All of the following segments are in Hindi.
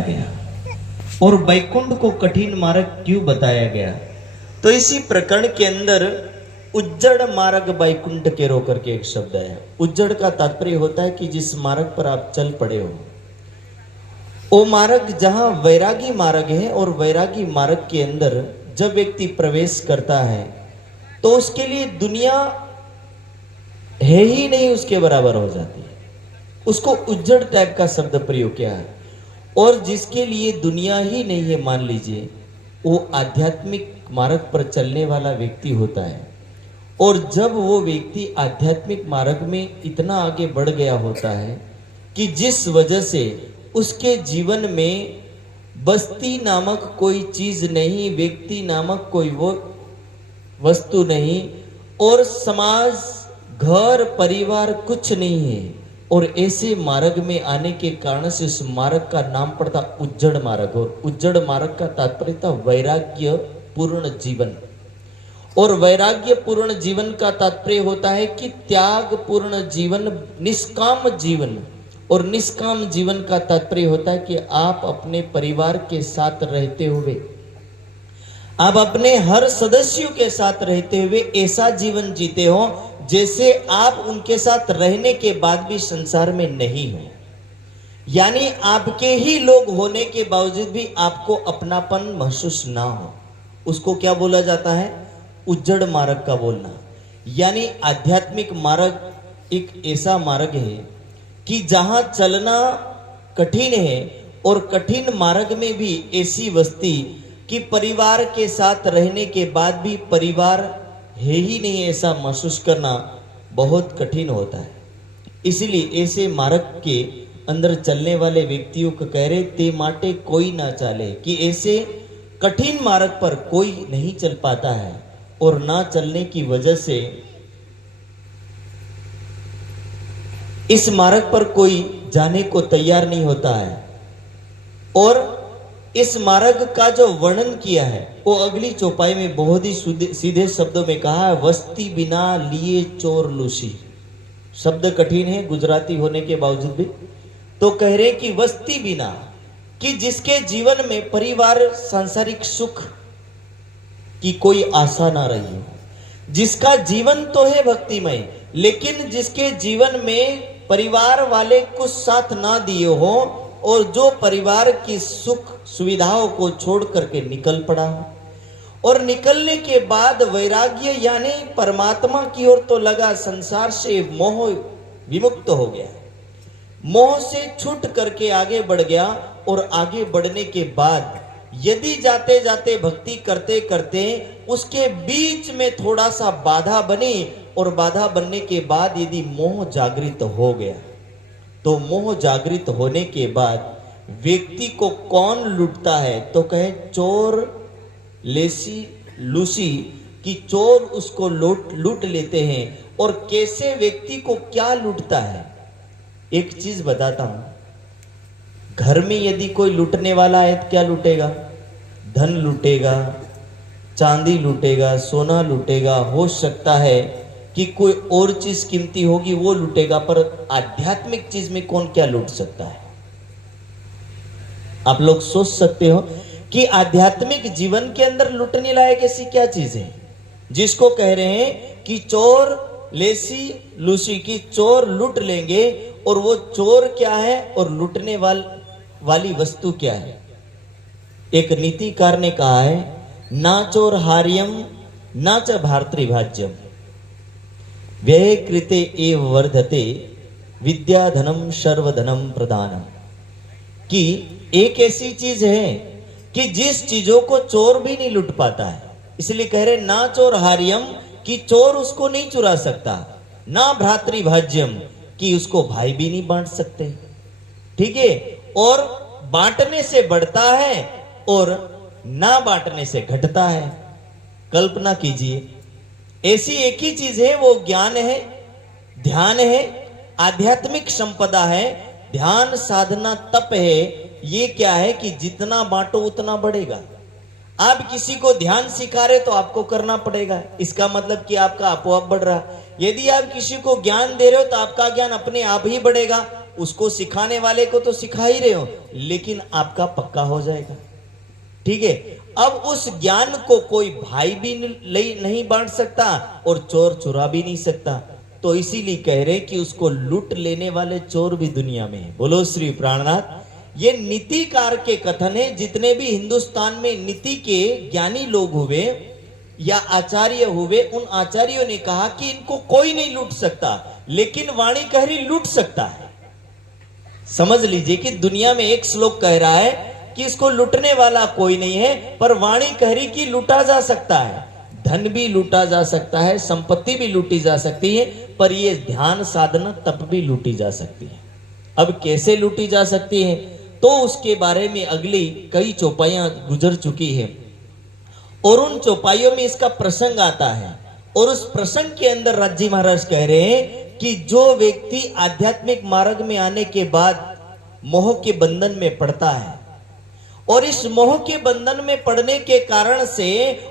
गया और वैकुंठ को कठिन मार्ग क्यों बताया गया? तो इसी प्रकरण के अंदर उज्जड़ मार्ग वैकुंठ के रो करके एक शब्द है। उज्जड़ का तात्पर्य होता है कि जिस मार्ग पर आप चल पड़े हो वो मार्ग जहां वैरागी मार्ग है, और वैरागी मार्ग के अंदर जब व्यक्ति प्रवेश करता है तो उसके लिए दुनिया है ही नहीं, उसके बराबर हो जाती है। उसको उज्जड़ टाइप का शब्द प्रयोग किया है। और जिसके लिए दुनिया ही नहीं है, मान लीजिए, वो आध्यात्मिक मार्ग पर चलने वाला व्यक्ति होता है। और जब वो व्यक्ति आध्यात्मिक मार्ग में इतना आगे बढ़ गया होता है कि जिस वजह से उसके जीवन में बस्ती नामक कोई चीज नहीं, व्यक्ति नामक कोई वो वस्तु नहीं, और समाज, घर, परिवार कुछ नहीं है, और ऐसे मार्ग में आने के कारण से उस मार्ग का नाम पड़ता उज्जड़ मार्ग। और उज्जड़ मार्ग का तात्पर्य था वैराग्य पूर्ण जीवन। और वैराग्य पूर्ण जीवन का तात्पर्य होता है कि त्याग पूर्ण जीवन, निष्काम जीवन। और निष्काम जीवन का तात्पर्य होता है कि आप अपने परिवार के साथ रहते हुए, आप अपने हर सदस्यों के साथ रहते हुए ऐसा जीवन जीते हो जैसे आप उनके साथ रहने के बाद भी संसार में नहीं हो। यानी आपके ही लोग होने के बावजूद भी आपको अपनापन महसूस ना हो। उसको क्या बोला जाता है? उज्जड़ मार्ग का बोलना। यानी आध्यात्मिक मार्ग एक ऐसा मार्ग है कि जहां चलना कठिन है, और कठिन मार्ग में भी ऐसी वस्ती कि परिवार के साथ रहने के बाद भी परिवार है ही नहीं, ऐसा महसूस करना बहुत कठिन होता है। इसलिए ऐसे मार्ग के अंदर चलने वाले व्यक्तियों को कह रहे ते माटे कोई ना चाले, कि ऐसे कठिन मार्ग पर कोई नहीं चल पाता है, और ना चलने की वजह से इस मार्ग पर कोई जाने को तैयार नहीं होता है। और इस मार्ग का जो वर्णन किया है वो अगली चौपाई में बहुत ही सीधे शब्दों में कहा है, वस्ती बिना लिए चोर लूसी। शब्द कठिन है गुजराती होने के बावजूद भी, तो कह रहे कि वस्ती बिना, कि जिसके जीवन में परिवार, सांसारिक सुख की कोई आशा ना रही हो, जिसका जीवन तो है भक्तिमय, लेकिन जिसके जीवन में परिवार वाले कुछ साथ ना दिए हो, और जो परिवार की सुख सुविधाओं को छोड़ करके निकल पड़ा हो, और निकलने के बाद वैराग्य यानी परमात्मा की ओर तो लगा, संसार से मोह विमुक्त हो गया, मोह से छूट करके आगे बढ़ गया। और आगे बढ़ने के बाद यदि जाते जाते भक्ति करते करते उसके बीच में थोड़ा सा बाधा बनी, और बाधा बनने के बाद यदि मोह जागृत हो गया, तो मोह जागृत होने के बाद व्यक्ति को कौन लूटता है? तो कहे चोर लेसी लूसी, कि चोर उसको लूट लेते हैं। और कैसे व्यक्ति को क्या लूटता है? एक चीज बताता हूं, घर में यदि कोई लूटने वाला है तो क्या लूटेगा? धन लूटेगा, चांदी लूटेगा, सोना लूटेगा, हो सकता है कि कोई और चीज कीमती होगी वो लूटेगा, पर आध्यात्मिक चीज में कौन क्या लूट सकता है? आप लोग सोच सकते हो कि आध्यात्मिक जीवन के अंदर लूटने लायक ऐसी क्या चीज है जिसको कह रहे हैं कि चोर लेसी लूसी, की चोर लूट लेंगे। और वो चोर क्या है और लूटने वाली वस्तु क्या है? एक नीतिकार ने कहा है, ना चोर हार्यम ना च भातृभाज्यम व्यय कृते एव वर्धते विद्याधनम सर्वधनम प्रदानम। कि एक ऐसी चीज है कि जिस चीजों को चोर भी नहीं लूट पाता है, इसलिए कह रहे ना चोर हार्यम, कि चोर उसको नहीं चुरा सकता, ना भ्रातृभाज्यम, कि उसको भाई भी नहीं बांट सकते। ठीक है? और बांटने से बढ़ता है और ना बांटने से घटता है। कल्पना कीजिए, ऐसी एक ही चीज है, वो ज्ञान है, ध्यान है, आध्यात्मिक संपदा है, ध्यान साधना तप है। ये क्या है कि जितना बांटो उतना बढ़ेगा। आप किसी को ध्यान सिखा रहे तो आपको करना पड़ेगा, इसका मतलब कि आपका अपोआप बढ़ रहा। यदि आप किसी को ज्ञान दे रहे हो तो आपका ज्ञान अपने आप ही बढ़ेगा, उसको सिखाने वाले को तो सिखा ही रहे हो, लेकिन आपका पक्का हो जाएगा। ठीक है, अब उस ज्ञान को कोई भाई भी नहीं बांट सकता और चोर चुरा भी नहीं सकता। तो इसीलिए कह रहे कि उसको लूट लेने वाले चोर भी दुनिया में है। बोलो श्री प्राणनाथ। ये नीतिकार के कथन है। जितने भी हिंदुस्तान में नीति के ज्ञानी लोग हुए या आचार्य हुए, उन आचार्यों ने कहा कि इनको कोई नहीं लूट सकता, लेकिन वाणी कहरी लूट सकता है। समझ लीजिए कि दुनिया में एक श्लोक कह रहा है कि इसको लूटने वाला कोई नहीं है, पर वाणी कहरी की लूटा जा सकता है। धन भी लूटा जा सकता है, संपत्ति भी लूटी जा सकती है, पर ये ध्यान साधना तप भी लूटी जा सकती है। अब कैसे लूटी जा सकती है, तो उसके बारे में अगली कई चौपाइयां गुजर चुकी है और उन चौपाइयों में इसका प्रसंग आता है। और उस प्रसंग के अंदर राज्य महाराज कह रहे हैं कि जो व्यक्ति आध्यात्मिक मार्ग में आने के बाद मोह के बंधन में पड़ता है और इस मोह के बंधन में पड़ने के कारण से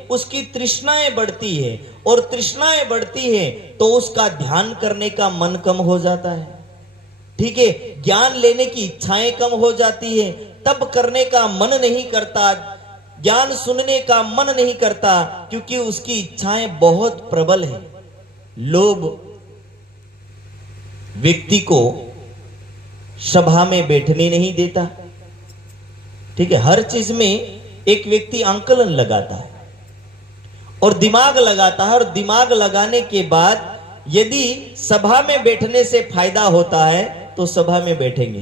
उसकी तृष्णाएं बढ़ती है, और तृष्णाएं बढ़ती है तो उसका ध्यान करने का मन कम हो जाता है। ठीक है, ज्ञान लेने की इच्छाएं कम हो जाती है, तब करने का मन नहीं करता, ज्ञान सुनने का मन नहीं करता, क्योंकि उसकी इच्छाएं बहुत प्रबल है। लोभ व्यक्ति को सभा में बैठने नहीं देता। ठीक है, हर चीज में एक व्यक्ति आंकलन लगाता है और दिमाग लगाता है, और दिमाग लगाने के बाद यदि सभा में बैठने से फायदा होता है तो सभा में बैठेंगे।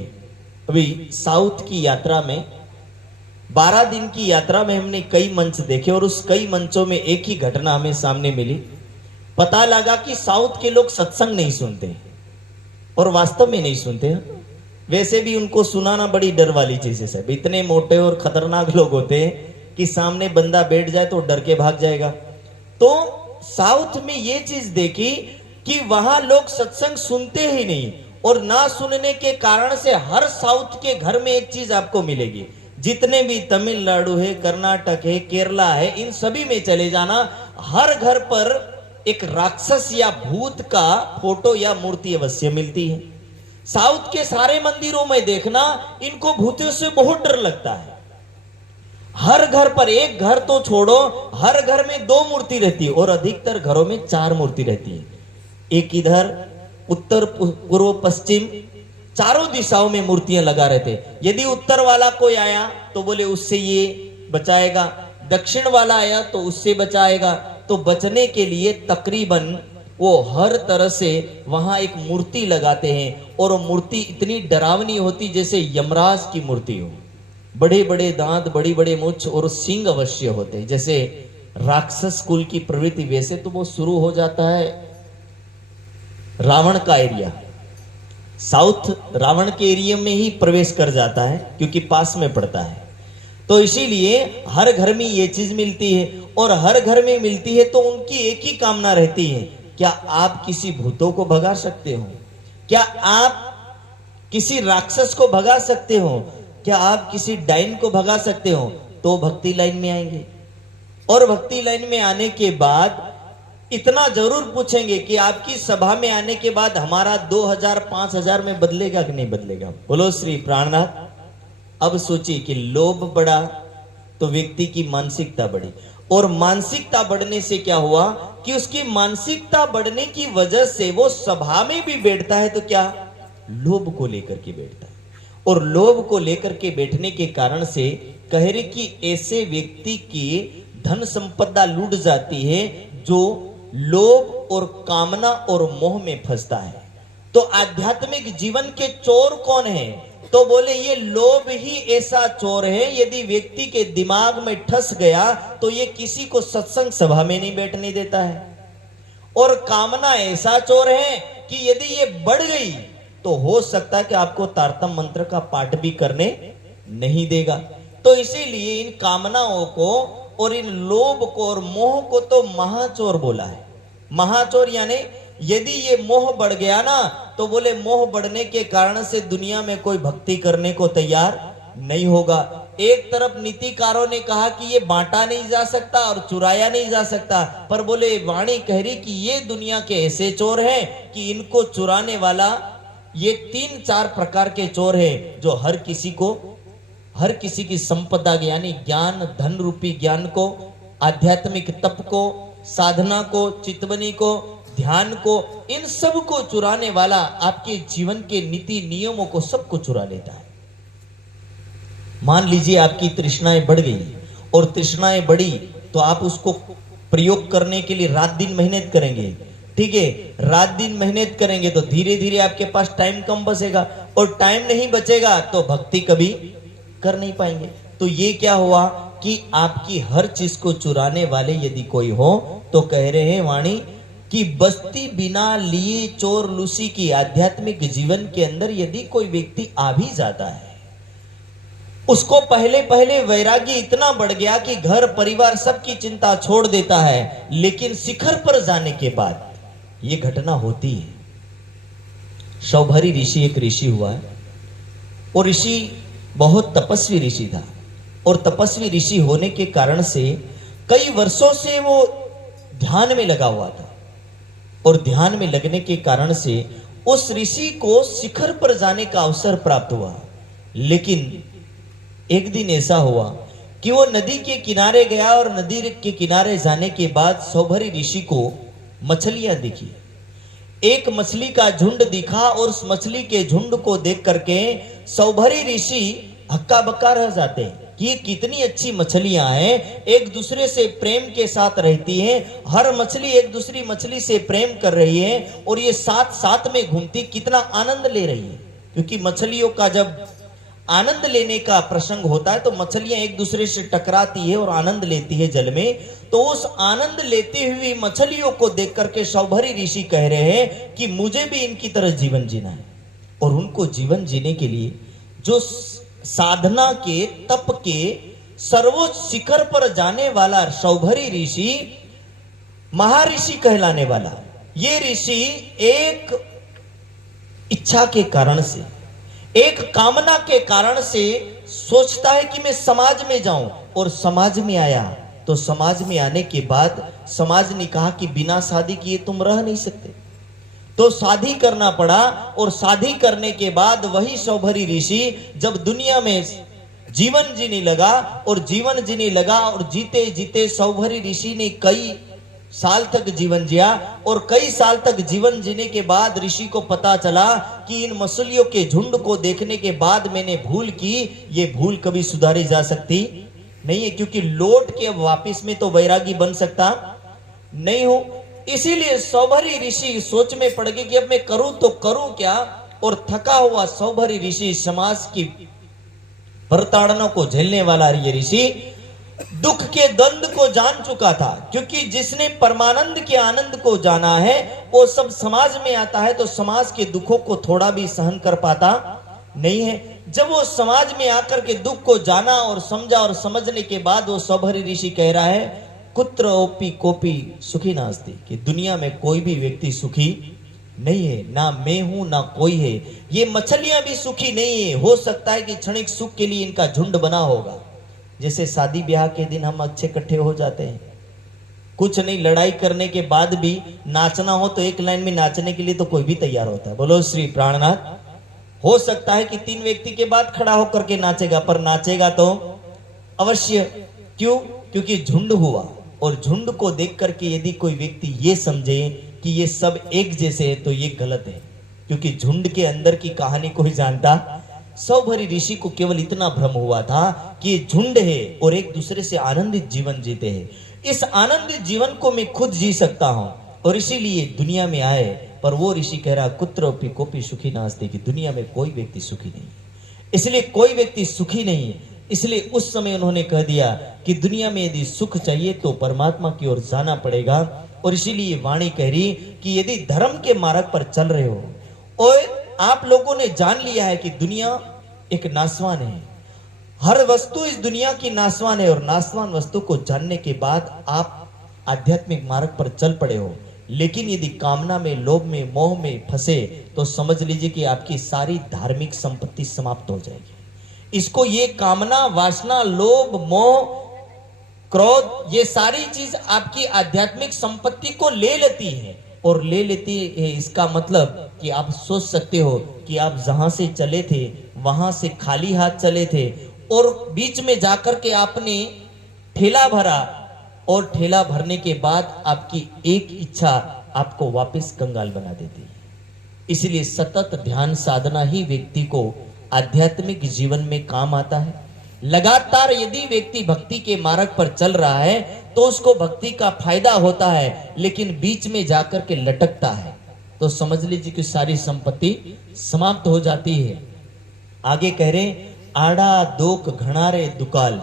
अभी साउथ की यात्रा में 12 दिन की यात्रा में हमने कई मंच देखे और उस कई मंचों में एक ही घटना हमें सामने मिली। पता लगा कि साउथ के लोग सत्संग नहीं सुनते, और वास्तव में नहीं सुनते। वैसे भी उनको सुनाना बड़ी डर वाली चीज है सब। इतने मोटे और खतरनाक लोग होते हैं कि सामने बंदा बैठ जाए तो डर के भाग जाएगा। तो साउथ में ये चीज देखी कि वहां लोग सत्संग सुनते ही नहीं, और ना सुनने के कारण से हर साउथ के घर में एक चीज आपको मिलेगी। जितने भी तमिलनाडु है, कर्नाटक है, केरला है, इन सभी में चले जाना, हर घर पर एक राक्षस या भूत का फोटो या मूर्ति अवश्य मिलती है। साउथ के सारे मंदिरों में देखना, इनको भूतों से बहुत डर लगता है। हर घर पर, एक घर तो छोड़ो, हर घर में 2 मूर्ति रहती है, और अधिकतर घरों में 4 मूर्ति रहती है। एक इधर उत्तर पूर्व पश्चिम चारों दिशाओं में मूर्तियां लगा रहे थे। यदि उत्तर वाला कोई आया तो बोले उससे ये बचाएगा, दक्षिण वाला आया तो उससे बचाएगा। तो बचने के लिए तकरीबन वो हर तरह से वहां एक मूर्ति लगाते हैं, और वो मूर्ति इतनी डरावनी होती जैसे यमराज की मूर्ति हो। बड़े बड़े दांत, बड़ी बड़े मुछ और सींग अवश्य होते हैं। जैसे राक्षस कुल की प्रवृत्ति, वैसे तो वो शुरू हो जाता है रावण का एरिया। साउथ रावण के एरिया में ही प्रवेश कर जाता है, क्योंकि पास में पड़ता है। तो इसीलिए हर घर में ये चीज मिलती है, और हर घर में मिलती है तो उनकी एक ही कामना रहती है, क्या आप किसी भूतों को भगा सकते हो? क्या आप किसी राक्षस को भगा सकते हो? क्या आप किसी डाइन को भगा सकते हो? तो भक्ति लाइन में आएंगे, और भक्ति लाइन में आने के बाद इतना जरूर पूछेंगे कि आपकी सभा में आने के बाद हमारा 2000 5000 में बदलेगा कि नहीं बदलेगा। बोलो श्री प्राणनाथ। अब सोचिए कि लोभ बढ़ा तो व्यक्ति की मानसिकता बढ़ी, और मानसिकता बढ़ने से क्या हुआ कि उसकी मानसिकता बढ़ने की वजह से वो सभा में भी बैठता है तो क्या लोभ को लेकर के बैठता है, और लोभ को लेकर के बैठने के कारण से कह रहे कि ऐसे व्यक्ति की धन संपदा लूट जाती है जो लोभ और कामना और मोह में फंसता है। तो आध्यात्मिक जीवन के चोर कौन है? तो बोले ये लोभ ही ऐसा चोर है, यदि व्यक्ति के दिमाग में ठस गया तो ये किसी को सत्संग सभा में नहीं बैठने देता है। और कामना ऐसा चोर है कि यदि ये बढ़ गई तो हो सकता है कि आपको तारतम मंत्र का पाठ भी करने नहीं देगा। तो इसीलिए इन कामनाओं को और इन लोभ को और मोह को तो महाचोर बोला है। महाचोर यानी यदि ये मोह बढ़ गया ना, तो बोले मोह बढ़ने के कारण से दुनिया में कोई भक्ति करने को तैयार नहीं होगा। एक तरफ नीतिकारों ने कहा कि ये बांटा नहीं जा सकता और चुराया नहीं जा सकता, पर बोले वाणी कह रही कि ये दुनिया के ऐसे चोर हैं कि इनको चुराने वाला ये 3-4 प्रकार के चोर है जो हर किसी की संपदा यानी ज्ञान, धन रूपी ज्ञान को, आध्यात्मिक तप को, साधना को, चितवनी को, ध्यान को, इन सब को चुराने वाला आपके जीवन के नीति नियमों को सबको चुरा लेता है। मान लीजिए आपकी तृष्णाएं बढ़ गई और तृष्णाएं बढ़ी तो आप उसको प्रयोग करने के लिए रात दिन मेहनत करेंगे, ठीक है। रात दिन मेहनत करेंगे तो धीरे धीरे आपके पास टाइम कम बचेगा और टाइम नहीं बचेगा तो भक्ति कभी कर नहीं पाएंगे। तो ये क्या हुआ कि आपकी हर चीज को चुराने वाले यदि कोई हो तो कह रहे हैं वाणी कि बस्ती बिना लिए चोर लूसी की आध्यात्मिक जीवन के अंदर यदि कोई व्यक्ति आ भी जाता है, उसको पहले पहले वैराग्य इतना बढ़ गया कि घर परिवार सबकी चिंता छोड़ देता है, लेकिन शिखर पर जाने के बाद ये घटना होती है। शौभरी ऋषि एक ऋषि हुआ है और ऋषि बहुत तपस्वी ऋषि था और तपस्वी ऋषि होने के कारण से कई वर्षों से वो ध्यान में लगा हुआ था और ध्यान में लगने के कारण से उस ऋषि को शिखर पर जाने का अवसर प्राप्त हुआ। लेकिन एक दिन ऐसा हुआ कि वो नदी के किनारे गया और नदी के किनारे जाने के बाद शौभरी ऋषि को मछलियां दिखी। एक मछली का झुंड दिखा और उस मछली के झुंड को देख करके शौभरी ऋषि हक्का बक्का रह जाते हैं कि ये कितनी अच्छी मछलियां हैं, एक दूसरे से प्रेम के साथ रहती हैं, हर मछली एक दूसरी मछली से प्रेम कर रही है और ये साथ साथ में घूमती, कितना आनंद ले रही है। क्योंकि मछलियों का जब आनंद लेने का प्रसंग होता है तो मछलियां एक दूसरे से टकराती है और आनंद लेती है जल में। तो उस आनंद लेती हुई मछलियों को देख करके शौभरी ऋषि कह रहे हैं कि मुझे भी इनकी तरह जीवन जीना है। और उनको जीवन जीने के लिए जो साधना के तप के सर्वोच्च शिखर पर जाने वाला शौभरी ऋषि, महर्षि कहलाने वाला ये ऋषि एक इच्छा के कारण से, एक कामना के कारण से सोचता है कि मैं समाज में जाऊं और समाज में आया। तो समाज में आने के बाद समाज ने कहा कि बिना शादी किए तुम रह नहीं सकते, तो शादी करना पड़ा। और शादी करने के बाद वही शौभरी ऋषि जब दुनिया में जीवन जीने लगा और जीते जीते शौभरी ऋषि ने कई साल तक जीवन जिया और कई साल तक जीवन जीने के बाद ऋषि को पता चला कि इन मछलियों के झुंड को देखने के बाद मैंने भूल की, ये भूल कभी सुधारी जा सकती नहीं है, क्योंकि लौट के वापस में तो वैरागी बन सकता नहीं हो। इसीलिए शौभरी ऋषि सोच में पड़ गए कि अब मैं करूं तो करूं क्या। और थका हुआ शौभरी ऋषि, समाज की प्रताड़ना को झेलने वाला ये ऋषि दुख के द्वंद को जान चुका था, क्योंकि जिसने परमानंद के आनंद को जाना है वो सब समाज में आता है तो समाज के दुखों को थोड़ा भी सहन कर पाता नहीं है। जब वो समाज में आकर के दुख को जाना और समझा और समझने के बाद वो शौभरी ऋषि कह रहा है कुत्र ओपी कोपी सुखी नास्ति, कि दुनिया में कोई भी व्यक्ति सुखी नहीं है, ना मैं हूं ना कोई है। ये मछलियां भी सुखी नहीं है, हो सकता है कि क्षणिक सुख के लिए इनका झुंड बना होगा। जैसे शादी ब्याह के दिन हम अच्छे इकट्ठे हो जाते हैं, कुछ नहीं लड़ाई करने के बाद भी नाचना हो तो एक लाइन में नाचने के लिए तो कोई भी तैयार होता है। बोलो श्री प्राणनाथ। हो सकता है कि 3 व्यक्ति के बाद खड़ा होकर के नाचेगा, पर नाचेगा तो अवश्य। क्यों? क्योंकि झुंड हुआ और झुंड को देख करके यदि कोई व्यक्ति ये समझे कि ये सब एक जैसे है तो ये गलत है, क्योंकि झुंड के अंदर की कहानी कोई जानता। शौभरी ऋषि को केवल इतना भ्रम हुआ था कि ये झुंड है और एक दूसरे से आनंदित जीवन जीते हैं, इस आनंदित जीवन को मैं खुद जी सकता हूं और इसीलिए दुनिया में आए। पर वो ऋषि कह रहा कुत्रोपि कोपि सुखी नास्ति, कि दुनिया में कोई व्यक्ति सुखी नहीं है, इसलिए कोई व्यक्ति सुखी नहीं है। इसलिए उस समय उन्होंने कह दिया कि दुनिया में यदि सुख चाहिए तो परमात्मा की ओर जाना पड़ेगा। और इसीलिए वाणी कह रही कि यदि धर्म के मार्ग पर चल रहे हो और आप लोगों ने जान लिया है कि दुनिया एक नासवान है, हर वस्तु इस दुनिया की नासवान है, और नासवान वस्तु को जानने के बाद आप आध्यात्मिक मार्ग पर चल पड़े हो। लेकिन यदि कामना में, लोभ में, मोह में फंसे तो समझ लीजिए कि आपकी सारी धार्मिक संपत्ति समाप्त हो जाएगी। इसको ये कामना, वासना, लोभ, मोह, क्रोध, ये सारी चीज आपकी आध्यात्मिक संपत्ति को ले लेती है, और ले लेती है। इसका मतलब कि आप सोच सकते हो कि आप जहां से चले थे वहां से खाली हाथ चले थे और बीच में जाकर के आपने ठेला भरा और ठेला भरने के बाद आपकी एक इच्छा आपको वापस कंगाल बना देती है। इसलिए सतत ध्यान साधना ही व्यक्ति को आध्यात्मिक जीवन में काम आता है। लगातार यदि व्यक्ति भक्ति के मार्ग पर चल रहा है तो उसको भक्ति का फायदा होता है, लेकिन बीच में जाकर के लटकता है तो समझ लीजिए कि सारी संपत्ति समाप्त हो जाती है। आगे कह रहे आड़ा दोक घणारे दुकाल,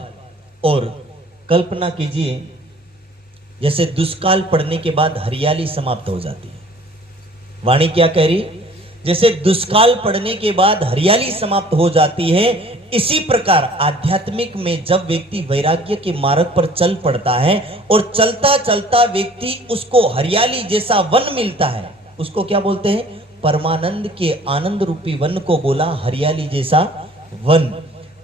और कल्पना कीजिए जैसे दुष्काल पड़ने के बाद हरियाली समाप्त हो जाती है। वाणी क्या कह रही, जैसे दुष्काल पड़ने के बाद हरियाली समाप्त हो जाती है, इसी प्रकार आध्यात्मिक में जब व्यक्ति वैराग्य के मार्ग पर चल पड़ता है और चलता चलता व्यक्ति उसको हरियाली जैसा वन मिलता है, उसको क्या बोलते हैं, परमानंद के आनंद रूपी वन को बोला हरियाली जैसा वन।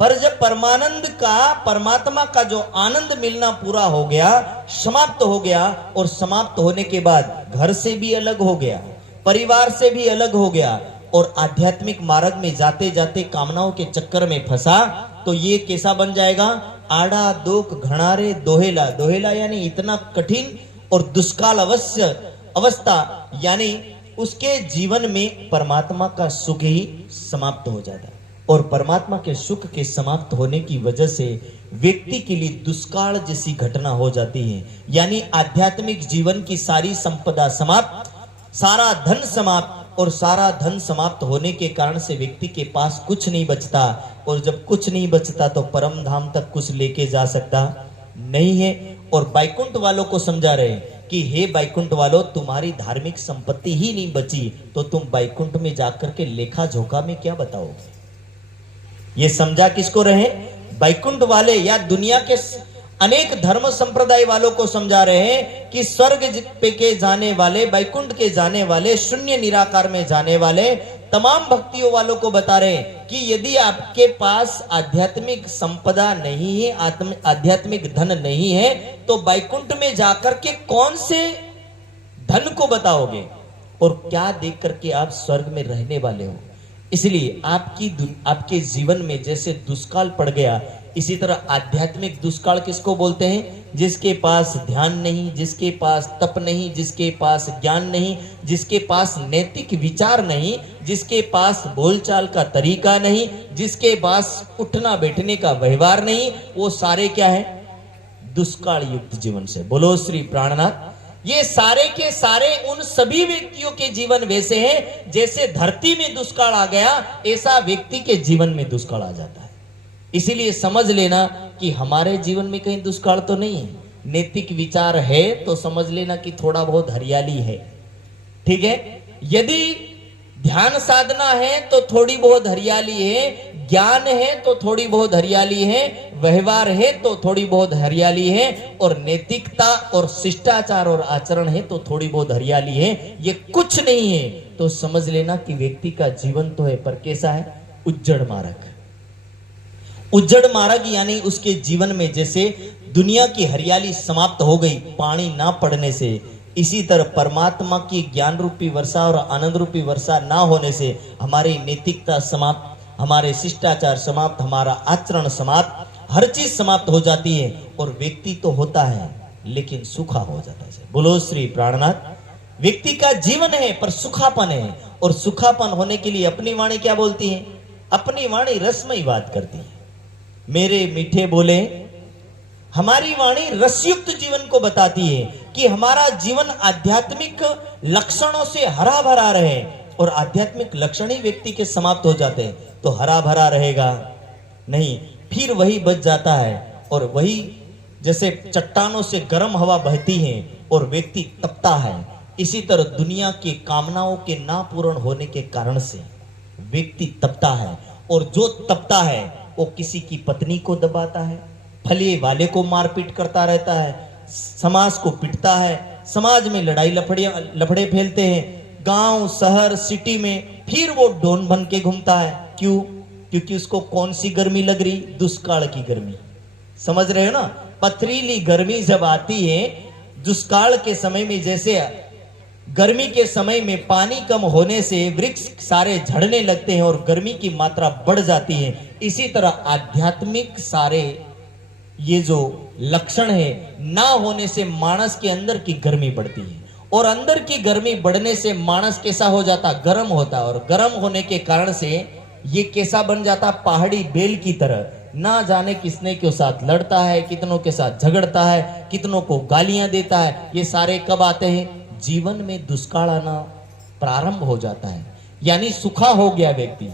पर जब परमानंद का परमात्मा का जो आनंद मिलना पूरा हो गया, समाप्त हो गया, और समाप्त होने के बाद घर से भी अलग हो गया, परिवार से भी अलग हो गया और आध्यात्मिक मार्ग में जाते जाते कामनाओं के चक्कर में फंसा, तो ये कैसा बन जाएगा, आड़ा दोक घणारे दोहेला। दोहेला यानी इतना कठिन और दुष्काल अवस्था, यानी उसके जीवन में परमात्मा का सुख ही समाप्त हो जाता है। और परमात्मा के सुख के समाप्त होने की वजह से व्यक्ति के लिए दुष्काल जैसी घटना हो जाती है। यानी आध्यात्मिक जीवन की सारी संपदा समाप्त, सारा धन समाप्त, और सारा धन समाप्त होने के कारण से व्यक्ति के पास कुछ नहीं बचता, और जब कुछ नहीं बचता तो परम धाम तक कुछ लेके जा सकता नहीं है। और बैकुंठ वालों को समझा रहे कि हे बैकुंठ वालों, तुम्हारी धार्मिक संपत्ति ही नहीं बची तो तुम बैकुंठ में जाकर के लेखा जोखा में क्या बताओगे। ये समझा किसको रहे, बैकुंठ वाले या दुनिया के अनेक धर्म संप्रदाय वालों को समझा रहे हैं कि स्वर्ग पे के जाने वाले, बैकुंठ के जाने वाले, शून्य निराकार में जाने वाले तमाम भक्तियों वालों को बता रहे हैं कि यदि आपके पास आध्यात्मिक संपदा नहीं है, आध्यात्मिक धन नहीं है, तो बैकुंठ में जाकर के कौन से धन को बताओगे और क्या देख करके आप स्वर्ग में रहने वाले हो। इसलिए आपके जीवन में जैसे दुष्काल पड़ गया, इसी तरह आध्यात्मिक दुष्काल किसको बोलते हैं, जिसके पास ध्यान नहीं, जिसके पास तप नहीं, जिसके पास ज्ञान नहीं, जिसके पास नैतिक विचार नहीं, जिसके पास बोलचाल का तरीका नहीं, जिसके पास उठना बैठने का व्यवहार नहीं, वो सारे क्या है, दुष्काल युक्त जीवन से। बोलो श्री प्राणनाथ। ये सारे के सारे उन सभी व्यक्तियों के जीवन वैसे हैं जैसे धरती में दुष्काल आ गया, ऐसा व्यक्ति के जीवन में दुष्काल आ जाता है। इसीलिए समझ लेना कि हमारे जीवन में कहीं दुष्काल तो नहीं है। नैतिक विचार है तो समझ लेना कि थोड़ा बहुत हरियाली है, ठीक है। यदि ध्यान साधना है तो थोड़ी बहुत हरियाली है, ज्ञान है तो थोड़ी बहुत हरियाली है, व्यवहार है तो थोड़ी बहुत हरियाली है, और नैतिकता और शिष्टाचार और आचरण है तो थोड़ी बहुत हरियाली है। ये कुछ नहीं है तो समझ लेना कि व्यक्ति का जीवन तो है, पर कैसा है, उज्जड़ मार्ग। उज्जड़ मार्ग यानी उसके जीवन में जैसे दुनिया की हरियाली समाप्त हो गई पानी ना पड़ने से, इसी तरह परमात्मा की ज्ञान रूपी वर्षा और आनंद रूपी वर्षा ना होने से हमारी नैतिकता समाप्त, हमारे शिष्टाचार समाप्त, हमारा आचरण समाप्त, हर चीज समाप्त हो जाती है और व्यक्ति तो होता है लेकिन सूखा हो जाता है। बोलो श्री प्राणनाथ। व्यक्ति का जीवन है पर सूखापन है, और सूखापन होने के लिए अपनी वाणी क्या बोलती है, अपनी वाणी रसमयी बात करती है। मेरे मीठे बोले, हमारी वाणी रसयुक्त जीवन को बताती है कि हमारा जीवन आध्यात्मिक लक्षणों से हरा भरा रहे, और आध्यात्मिक लक्षण ही व्यक्ति के समाप्त हो जाते हैं तो हरा भरा रहेगा नहीं, फिर वही बच जाता है। और वही जैसे चट्टानों से गर्म हवा बहती है और व्यक्ति तपता है, इसी तरह दुनिया की कामनाओं के ना पूर्ण होने के कारण से व्यक्ति तपता है, और जो तपता है वो किसी की पत्नी को दबाता है, फले वाले को मारपीट करता रहता है, समाज को पिटता है, समाज में लड़ाई लफड़े फैलते हैं, गांव शहर सिटी में फिर वो डॉन बन के घूमता है। क्यों? क्योंकि उसको कौन सी गर्मी लग रही, दुष्काल की गर्मी। समझ रहे हो ना, पथरीली गर्मी जब आती है दुष्काल के समय में, जैसे गर्मी के समय में पानी कम होने से वृक्ष सारे झड़ने लगते हैं और गर्मी की मात्रा बढ़ जाती है। इसी तरह आध्यात्मिक सारे ये जो लक्षण है ना होने से मानस के अंदर की गर्मी बढ़ती है और अंदर की गर्मी बढ़ने से मानस कैसा हो जाता, गर्म होता है और गर्म होने के कारण से ये कैसा बन जाता, पहाड़ी बेल की तरह। ना जाने किसने के साथ लड़ता है, कितनों के साथ झगड़ता है, कितनों को गालियां देता है। ये सारे कब आते हैं, जीवन में दुष्काल आना प्रारंभ हो जाता है, यानी सूखा हो गया व्यक्ति,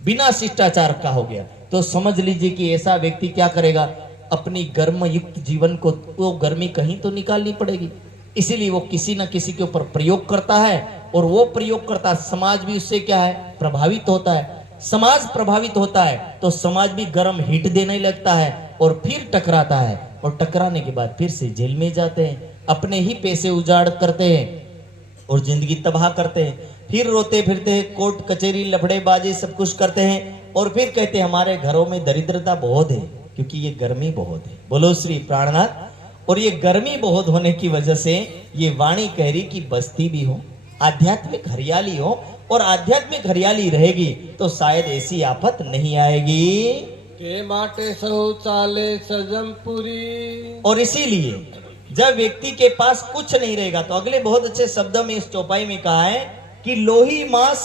बिना शिष्टाचार का हो गया। तो समझ लीजिए कि ऐसा व्यक्ति क्या करेगा, अपनी गर्म युक्त जीवन को वो गर्मी कहीं तो निकालनी पड़ेगी, इसीलिए वो किसी न किसी के ऊपर प्रयोग करता है और वो प्रयोग करता, समाज भी उससे क्या है, प्रभावित होता है। समाज प्रभावित होता है तो समाज भी गर्म हीट देने लगता है और फिर टकराता है और टकराने के बाद फिर से जेल में जाते हैं, अपने ही पैसे उजाड़ करते हैं और जिंदगी तबाह करते हैं, फिर रोते फिरते हैं, कोर्ट कचहरी लफड़ेबाजी सब कुछ करते हैं और फिर कहते हैं हमारे घरों में दरिद्रता बहुत है क्योंकि ये गर्मी बहुत है। बोलो श्री प्राणनाथ। और ये गर्मी बहुत होने की वजह से ये वाणी कह रही कि बस्ती भी हो, आध्यात्मिक हरियाली हो, और आध्यात्मिक हरियाली रहेगी तो शायद ऐसी आफत नहीं आएगी के माटे शौचालय सजमपुरी। और इसीलिए जब व्यक्ति के पास कुछ नहीं रहेगा तो अगले बहुत अच्छे शब्दों में इस चौपाई में कहा है कि लोही मास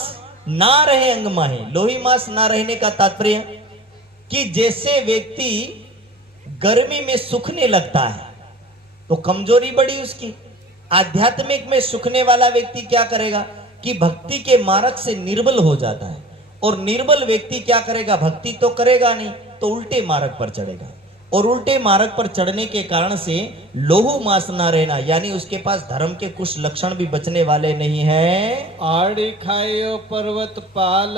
ना रहे अंग माहे। लोही मास ना रहने का तात्पर्य कि जैसे व्यक्ति गर्मी में सूखने लगता है तो कमजोरी बढ़ी उसकी, आध्यात्मिक में सूखने वाला व्यक्ति क्या करेगा कि भक्ति के मार्ग से निर्बल हो जाता है और निर्बल व्यक्ति क्या करेगा, भक्ति तो करेगा नहीं तो उल्टे मार्ग पर चढ़ेगा और उल्टे मार्ग पर चढ़ने के कारण से लोहू मास ना रहना, यानी उसके पास धर्म के कुछ लक्षण भी बचने वाले नहीं है। आड़ी खाई पर्वत पाल।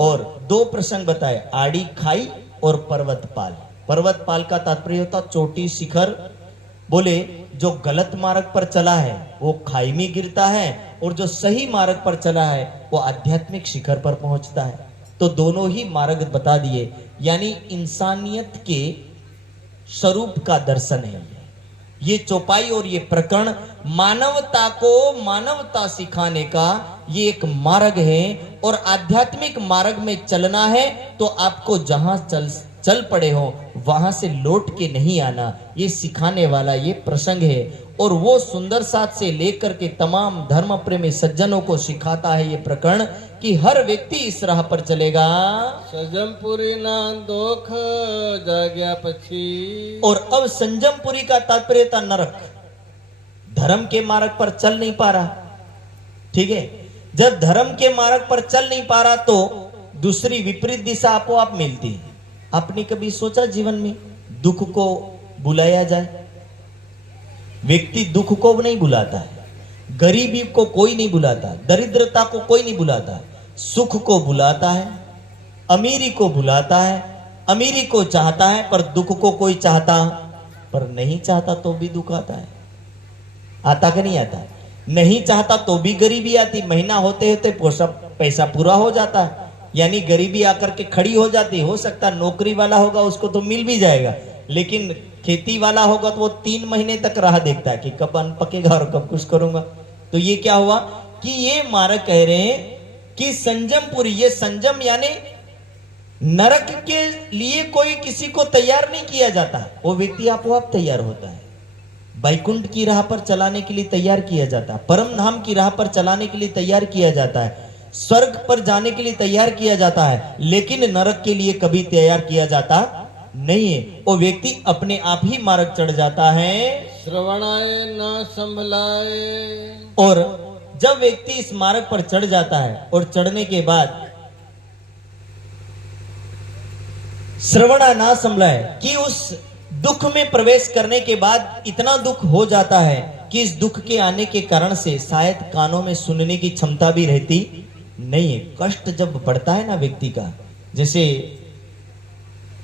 और दो प्रसंग बताए, आड़ी खाई और पर्वत पाल। पर्वत पाल का तात्पर्य होता चोटी शिखर। बोले जो गलत मार्ग पर चला है वो खाई में गिरता है और जो सही मार्ग पर चला है वो आध्यात्मिक शिखर पर पहुंचता है। तो दोनों ही मार्ग बता दिए, यानी इंसानियत के स्वरूप का दर्शन है ये चौपाई और ये प्रकरण। मानवता को मानवता सिखाने का ये एक मार्ग है और आध्यात्मिक मार्ग में चलना है तो आपको जहां चल पड़े हो वहां से लौट के नहीं आना, ये सिखाने वाला ये प्रसंग है। और वो सुंदर साथ से लेकर के तमाम धर्म प्रेमी सज्जनों को सिखाता है ये प्रकरण कि हर व्यक्ति इस राह पर चलेगा। सजमपुरी ना दोख जाग्या पछी। और अब संजमपुरी का तात्पर्य था नरक, धर्म के मार्ग पर चल नहीं पा रहा। ठीक है, जब धर्म के मार्ग पर चल नहीं पा रहा तो दूसरी विपरीत दिशा आपको आप मिलती है। आपने कभी सोचा जीवन में दुख को बुलाया जाए? व्यक्ति दुख को नहीं बुलाता है, गरीबी को कोई नहीं बुलाता, दरिद्रता को कोई नहीं बुलाता, सुख को बुलाता है, अमीरी को बुलाता है, अमीरी को चाहता है पर दुख को कोई चाहता पर नहीं चाहता तो भी दुख आता है। आता कि नहीं आता? नहीं चाहता तो भी गरीबी आती, महीना होते होते पैसा पूरा हो जाता है, यानी गरीबी आकर के खड़ी हो जाती। हो सकता नौकरी वाला होगा उसको तो मिल भी जाएगा, लेकिन खेती वाला होगा तो वो 3 महीने तक राह देखता है कि कब अन्न पकेगा और कब कुछ करूंगा। तो ये क्या हुआ कि ये मार्ग कह रहे हैं कि संजमपुरी, ये संजम यानी नरक के लिए कोई किसी को तैयार नहीं किया जाता, वो व्यक्ति आपो आप तैयार होता है। बैकुंठ की राह पर चलाने के लिए तैयार किया जाता है, परम धाम की राह पर चलाने के लिए तैयार किया जाता है, स्वर्ग पर जाने के लिए तैयार किया जाता है, लेकिन नरक के लिए कभी तैयार किया जाता नहीं है। वो व्यक्ति अपने आप ही मार्ग चढ़ जाता है। श्रवणाए न संभलाए। और जब व्यक्ति इस मार्ग पर चढ़ जाता है और चढ़ने के बाद श्रवणा ना संभलाए कि उस दुख में प्रवेश करने के बाद इतना दुख हो जाता है कि इस दुख के आने के कारण से शायद कानों में सुनने की क्षमता भी रहती नहीं है। कष्ट जब बढ़ता है ना व्यक्ति का, जैसे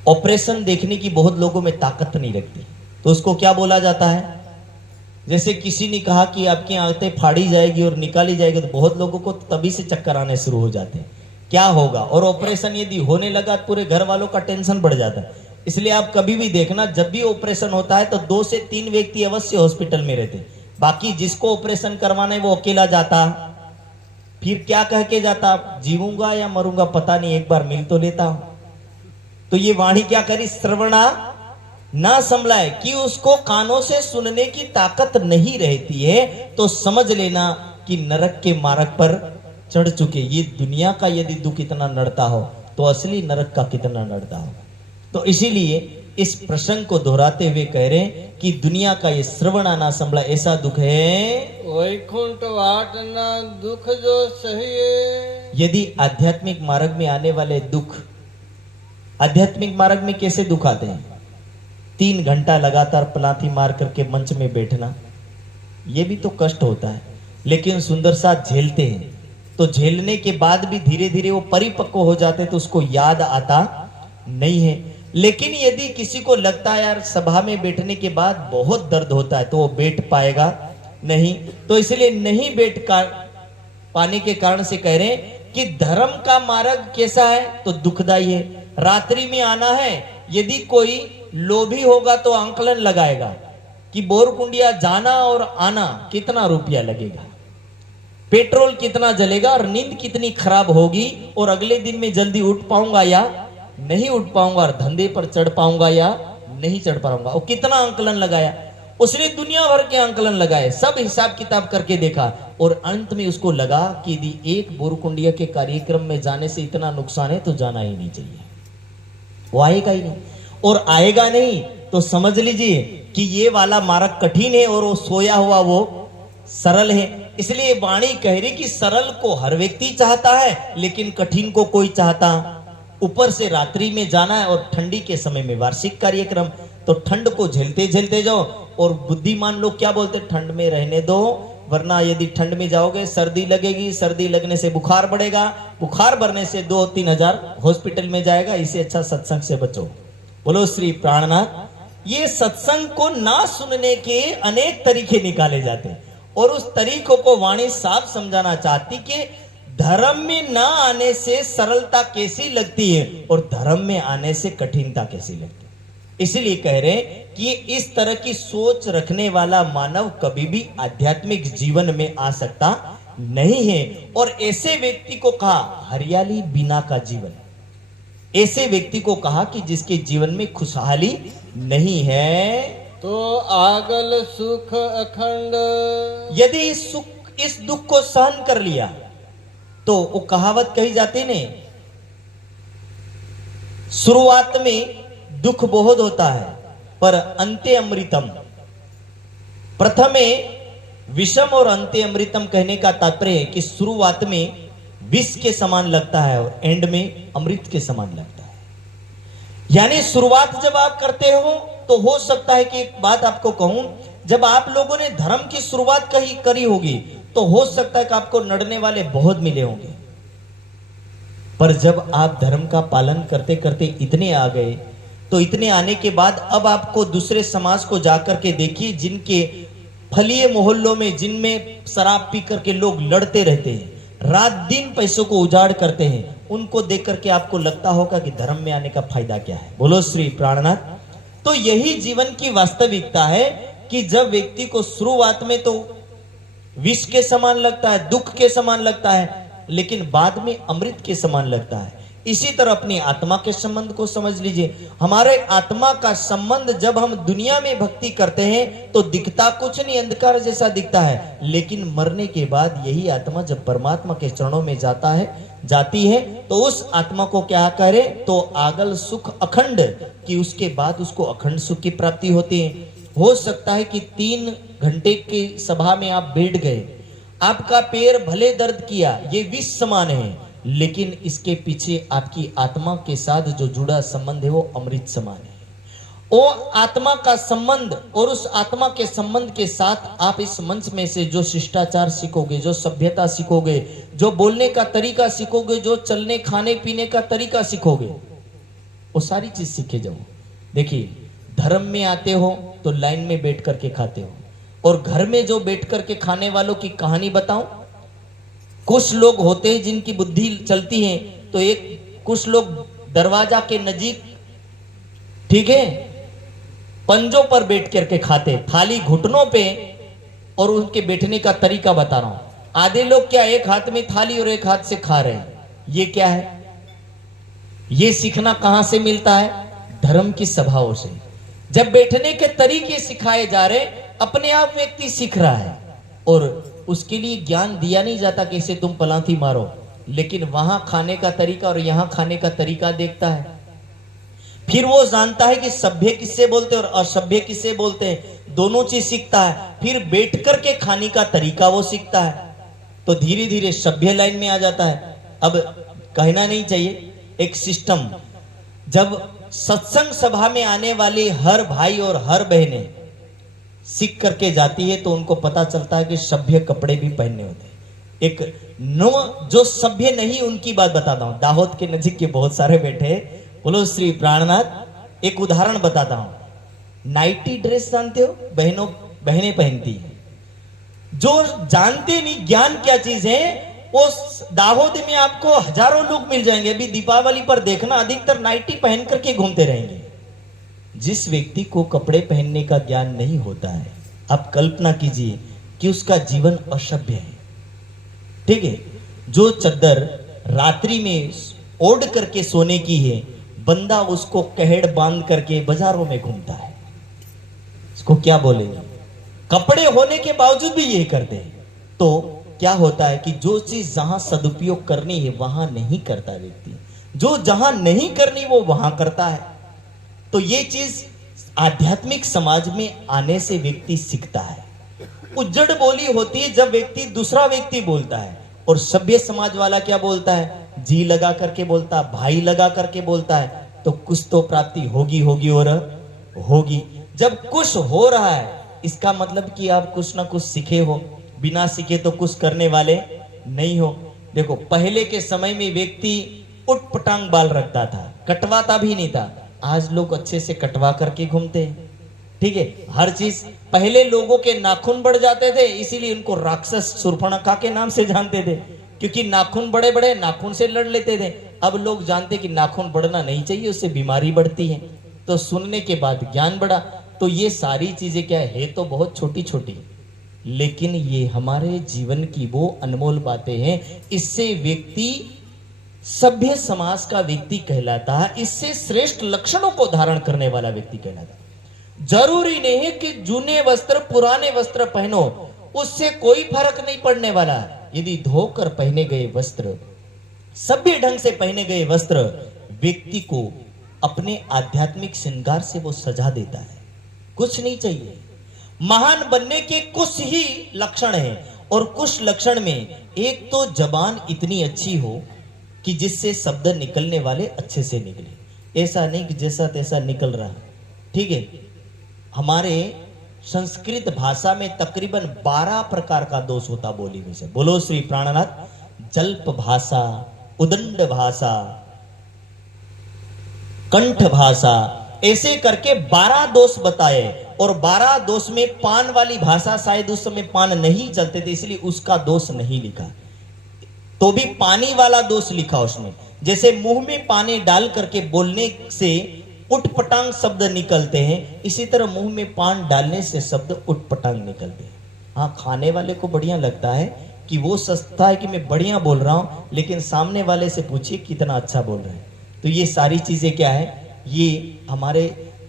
ऑपरेशन देखने की बहुत लोगों में ताकत नहीं रखती तो उसको क्या बोला जाता है? जैसे किसी ने कहा कि आपकी आंखें फाड़ी जाएगी और निकाली जाएगी तो बहुत लोगों को तभी से चक्कर आने शुरू हो जाते हैं, क्या होगा। और ऑपरेशन यदि होने लगा तो पूरे घर वालों का टेंशन बढ़ जाता है। इसलिए आप कभी भी देखना जब भी ऑपरेशन होता है तो 2 से 3 व्यक्ति अवश्य हॉस्पिटल में रहते, बाकी जिसको ऑपरेशन करवाना है वो अकेला जाता, फिर क्या कह के जाता, जीवूंगा या मरूंगा पता नहीं, एक बार मिल तो लेता हूं। तो ये वाणी क्या करी, श्रवणा ना संभलाए, कि उसको कानों से सुनने की ताकत नहीं रहती है, तो समझ लेना कि नरक के मार्ग पर चढ़ चुके। ये दुनिया का यदि दुख इतना नड़ता हो तो असली नरक का कितना नड़ता हो। तो इसीलिए इस प्रसंग को दोहराते हुए कह रहे हैं कि दुनिया का ये श्रवणा ना संभला ऐसा दुख है। वैकुंठ वाट ना दुख जो सहिए। यदि आध्यात्मिक मार्ग में आने वाले दुख, आध्यात्मिक मार्ग में कैसे दुख आते हैं, 3 घंटा लगातार पलाथी मार करके मंच में बैठना, ये भी तो कष्ट होता है, लेकिन सुंदर साथ झेलते हैं। तो झेलने के बाद भी धीरे धीरे वो परिपक्व हो जाते, तो उसको याद आता नहीं है। लेकिन यदि किसी को लगता है यार सभा में बैठने के बाद बहुत दर्द होता है, तो वो बैठ पाएगा नहीं। तो इसलिए नहीं बैठ पाने के कारण से कह रहे हैं कि धर्म का मार्ग कैसा है, तो दुखदाई है। रात्रि में आना है, यदि कोई लोभी होगा तो आंकलन लगाएगा कि बोरकुंडिया जाना और आना कितना रुपया लगेगा, पेट्रोल कितना जलेगा और नींद कितनी खराब होगी, और अगले दिन में जल्दी उठ पाऊंगा या नहीं उठ पाऊंगा, और धंधे पर चढ़ पाऊंगा या नहीं चढ़ पाऊंगा। और कितना आंकलन लगाया उसने, दुनिया भर के आंकलन लगाए, सब हिसाब किताब करके देखा, और अंत में उसको लगा कि यदि एक बोरकुंडिया के कार्यक्रम में जाने से इतना नुकसान है तो जाना ही नहीं चाहिए। वो आएगा ही नहीं, और आएगा नहीं तो समझ लीजिए कि ये वाला मार्ग कठिन है और वो सोया हुआ वो सरल है। इसलिए वाणी कह रही कि सरल को हर व्यक्ति चाहता है, लेकिन कठिन को कोई चाहता। ऊपर से रात्रि में जाना है और ठंडी के समय में वार्षिक कार्यक्रम, तो ठंड को झेलते झेलते जाओ। और बुद्धिमान लोग क्या बोलते, ठंड में रहने दो, वरना यदि ठंड में जाओगे सर्दी लगेगी, सर्दी लगने से बुखार बढ़ेगा, बुखार बढ़ने से 2-3 हजार हॉस्पिटल में जाएगा, इससे अच्छा सत्संग से बचो। बोलो श्री प्राणनाथ। ये सत्संग को ना सुनने के अनेक तरीके निकाले जाते हैं, और उस तरीकों को वाणी साफ समझाना चाहती कि धर्म में ना आने से सरलता कैसी लगती है और धर्म में आने से कठिनता कैसी लगती है। इसलिए कह रहे हैं कि इस तरह की सोच रखने वाला मानव कभी भी आध्यात्मिक जीवन में आ सकता नहीं है। और ऐसे व्यक्ति को कहा हरियाली बिना का जीवन, ऐसे व्यक्ति को कहा कि जिसके जीवन में खुशहाली नहीं है, तो आगल सुख अखंड। यदि इस दुख को सहन कर लिया तो वो कहावत कही जाती ने, शुरुआत में दुख बहुत होता है पर अंते अमृतम। प्रथमे विषम और अंते अमृतम कहने का तात्पर्य है कि शुरुआत में विष के समान लगता है और एंड में अमृत के समान लगता है। यानी शुरुआत जब आप करते हो तो हो सकता है कि एक बात आपको कहूं, जब आप लोगों ने धर्म की शुरुआत करी होगी तो हो सकता है कि आपको नड़ने वाले बहुत मिले होंगे, पर जब आप धर्म का पालन करते करते इतने आ गए, तो इतने आने के बाद अब आपको दूसरे समाज को जाकर के देखिए, जिनके फलिए मोहल्लों में जिनमें शराब पी करके लोग लड़ते रहते हैं, रात दिन पैसों को उजाड़ करते हैं, उनको देख करके आपको लगता होगा कि धर्म में आने का फायदा क्या है। बोलो श्री प्राणनाथ। तो यही जीवन की वास्तविकता है कि जब व्यक्ति को शुरुआत में तो विष के समान लगता है, दुख के समान लगता है, लेकिन बाद में अमृत के समान लगता है। इसी तरह अपनी आत्मा के संबंध को समझ लीजिए। हमारे आत्मा का संबंध जब हम दुनिया में भक्ति करते हैं तो दिखता कुछ नहीं, अंधकार जैसा दिखता है, लेकिन मरने के बाद यही आत्मा जब परमात्मा के चरणों में जाती है तो उस आत्मा को क्या करे, तो आगल सुख अखंड, कि उसके बाद उसको अखंड सुख की प्राप्ति होती है। हो सकता है कि 3 घंटे की सभा में आप बैठ गए, आपका पैर भले दर्द किया, ये विष समान है, लेकिन इसके पीछे आपकी आत्मा के साथ जो जुड़ा संबंध है वो अमृत समान है। वो आत्मा का संबंध और उस आत्मा के संबंध के साथ आप इस मंच में से जो शिष्टाचार सीखोगे, जो सभ्यता सीखोगे, जो बोलने का तरीका सीखोगे, जो चलने खाने पीने का तरीका सीखोगे, वो सारी चीज सीखे जाओ। देखिए, धर्म में आते हो तो लाइन में बैठ करके खाते हो, और घर में जो बैठ करके खाने वालों की कहानी बताऊं। कुछ लोग होते हैं जिनकी बुद्धि चलती है, तो कुछ लोग दरवाजा के नजीक, ठीक है, पंजों पर बैठ करके खाते, थाली घुटनों पे और उनके बैठने का तरीका बता रहा हूं। आधे लोग क्या एक हाथ में थाली और एक हाथ से खा रहे हैं, ये क्या है? ये सीखना कहां से मिलता है? धर्म की सभाओं से। जब बैठने के तरीके सिखाए जा रहे, अपने आप व्यक्ति सीख रहा है और उसके लिए ज्ञान दिया नहीं जाता कि इसे तुम पलांती मारो, लेकिन वहां खाने का तरीका और यहां खाने का तरीका देखता है। फिर वो जानता है कि सभ्य किससे बोलते हैं और असभ्य किससे बोलते हैं, दोनों चीज सीखता है। फिर बैठ करके खाने का तरीका वो सीखता है, तो धीरे धीरे सभ्य लाइन में आ जाता है। अब कहना नहीं चाहिए, एक सिस्टम, जब सत्संग सभा में आने वाले हर भाई और हर बहनें सीख करके जाती है तो उनको पता चलता है कि सभ्य कपड़े भी पहनने होते हैं। एक नो जो सभ्य नहीं, उनकी बात बताता हूं। दाहोद के नजीक के बहुत सारे बैठे, बोलो श्री प्राणनाथ। एक उदाहरण बताता हूं। नाइटी ड्रेस जानते हो, बहनें पहनती है। जो जानते नहीं ज्ञान क्या चीज है, उस दाहोद में आपको हजारों लोग मिल जाएंगे। अभी दीपावली पर देखना, अधिकतर नाइटी पहन करके घूमते रहेंगे। जिस व्यक्ति को कपड़े पहनने का ज्ञान नहीं होता है, आप कल्पना कीजिए कि उसका जीवन असभ्य है। ठीक है, जो चद्दर रात्रि में ओढ़ करके सोने की है, बंदा उसको कहड़ बांध करके बाजारों में घूमता है, इसको क्या बोलेंगे? कपड़े होने के बावजूद भी यही करते हैं। तो क्या होता है कि जो चीज जहां सदुपयोग करनी है वहां नहीं करता व्यक्ति, जो जहां नहीं करनी वो वहां करता है। तो ये चीज आध्यात्मिक समाज में आने से व्यक्ति सीखता है। उज्जड़ बोली होती है जब व्यक्ति दूसरा व्यक्ति बोलता है, और सभ्य समाज वाला क्या बोलता है? जी लगा करके बोलता है, भाई लगा करके बोलता है। तो कुछ तो प्राप्ति होगी होगी और होगी। जब कुछ हो रहा है, इसका मतलब कि आप कुछ ना कुछ सीखे हो, बिना सीखे तो कुछ करने वाले नहीं हो। देखो, पहले के समय में व्यक्ति उटपटांग बाल रखता था, कटवाता भी नहीं था। आज लोग अच्छे से कटवा करके घूमते हैं। ठीक है, हर चीज। पहले लोगों के नाखून बढ़ जाते थे, इसीलिए उनको राक्षस शूर्पणखा के नाम से जानते थे, क्योंकि नाखून बड़े बड़े, नाखून से लड़ लेते थे। अब लोग जानते कि नाखून बढ़ना नहीं चाहिए, उससे बीमारी बढ़ती है। तो सुनने के बाद ज्ञान बढ़ा। तो ये सारी चीजें क्या है तो बहुत छोटी छोटी, लेकिन ये हमारे जीवन की वो अनमोल बातें हैं। इससे व्यक्ति सभ्य समाज का व्यक्ति कहलाता है। इससे श्रेष्ठ लक्षणों को धारण करने वाला व्यक्ति कहलाता है। जरूरी नहीं है कि जूने वस्त्र पुराने वस्त्र पहनो, उससे कोई फर्क नहीं पड़ने वाला। यदि धोकर पहने गए वस्त्र, सभ्य ढंग से पहने गए वस्त्र व्यक्ति को अपने आध्यात्मिक श्रृंगार से वो सजा देता है। कुछ नहीं चाहिए। महान बनने के कुछ ही लक्षण हैं, और कुछ लक्षण में एक तो जबान इतनी अच्छी हो कि जिससे शब्द निकलने वाले अच्छे से निकले, ऐसा नहीं कि जैसा तैसा निकल रहा। ठीक है, हमारे संस्कृत भाषा में तकरीबन 12 प्रकार का दोष होता बोली में से। बोलो श्री प्राणनाथ। जल्प भाषा, उदंड भाषा, कंठ भाषा, ऐसे करके 12 दोष बताए। और 12 दोष में पान वाली भाषा, शायद उस समय पान नहीं चलते थे, इसलिए उसका दोष नहीं लिखा। तो भी पानी वाला दोष लिखा उसमें। जैसे मुंह में पानी डाल करके बोलने से उटपटांग शब्द निकलते हैं, इसी तरह मुंह में पान डालने से शब्द उटपटांग निकलते हैं। हाँ, खाने वाले को बढ़िया लगता है कि वो सस्ता है कि मैं बढ़िया बोल रहा हूं, लेकिन सामने वाले से पूछिए कितना अच्छा बोल रहे हैं। तो ये सारी चीजें क्या है, ये हमारे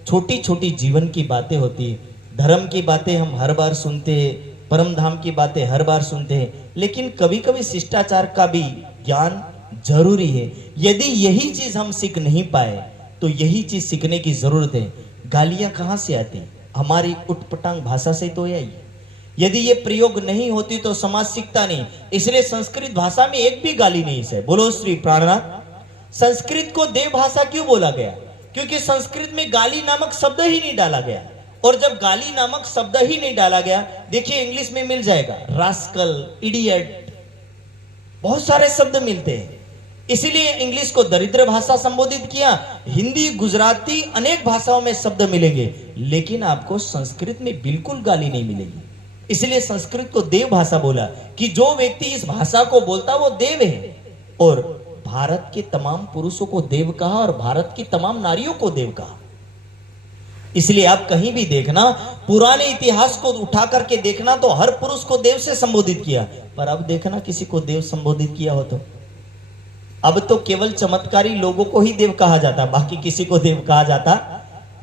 छोटी छोटी जीवन की बातें होती है। धर्म की बातें हम हर बार सुनते हैं, परम धाम की बातें हर बार सुनते हैं, लेकिन कभी कभी शिष्टाचार का भी ज्ञान जरूरी है। यदि यही चीज हम सीख नहीं पाए तो यही चीज सीखने की जरूरत है। गालियां कहां से आती? हमारी उटपटांग भाषा से तो यही। यदि ये प्रयोग नहीं होती तो समाज सीखता नहीं। इसलिए संस्कृत भाषा में एक भी गाली नहीं है। बोलो श्री प्राणनाथ। संस्कृत को देव भाषा क्यों बोला गया? क्योंकि संस्कृत में गाली नामक शब्द ही नहीं डाला गया। और जब गाली नामक शब्द ही नहीं डाला गया, देखिए इंग्लिश में मिल जाएगा रास्कल, इडियट, बहुत सारे शब्द मिलते हैं। इसीलिए इंग्लिश को दरिद्र भाषा संबोधित किया। हिंदी, गुजराती, अनेक भाषाओं में शब्द मिलेंगे, लेकिन आपको संस्कृत में बिल्कुल गाली नहीं मिलेगी। इसलिए संस्कृत को देव भाषा बोला कि जो व्यक्ति इस भाषा को बोलता वो देव है। और भारत के तमाम पुरुषों को देव कहा और भारत की तमाम नारियों को देव कहा। इसलिए आप कहीं भी देखना, पुराने इतिहास को उठा करके देखना तो हर पुरुष को देव से संबोधित किया, पर अब देखना किसी को देव संबोधित किया हो तो अब तो केवल चमत्कारी लोगों को ही देव कहा जाता, बाकी किसी को देव कहा जाता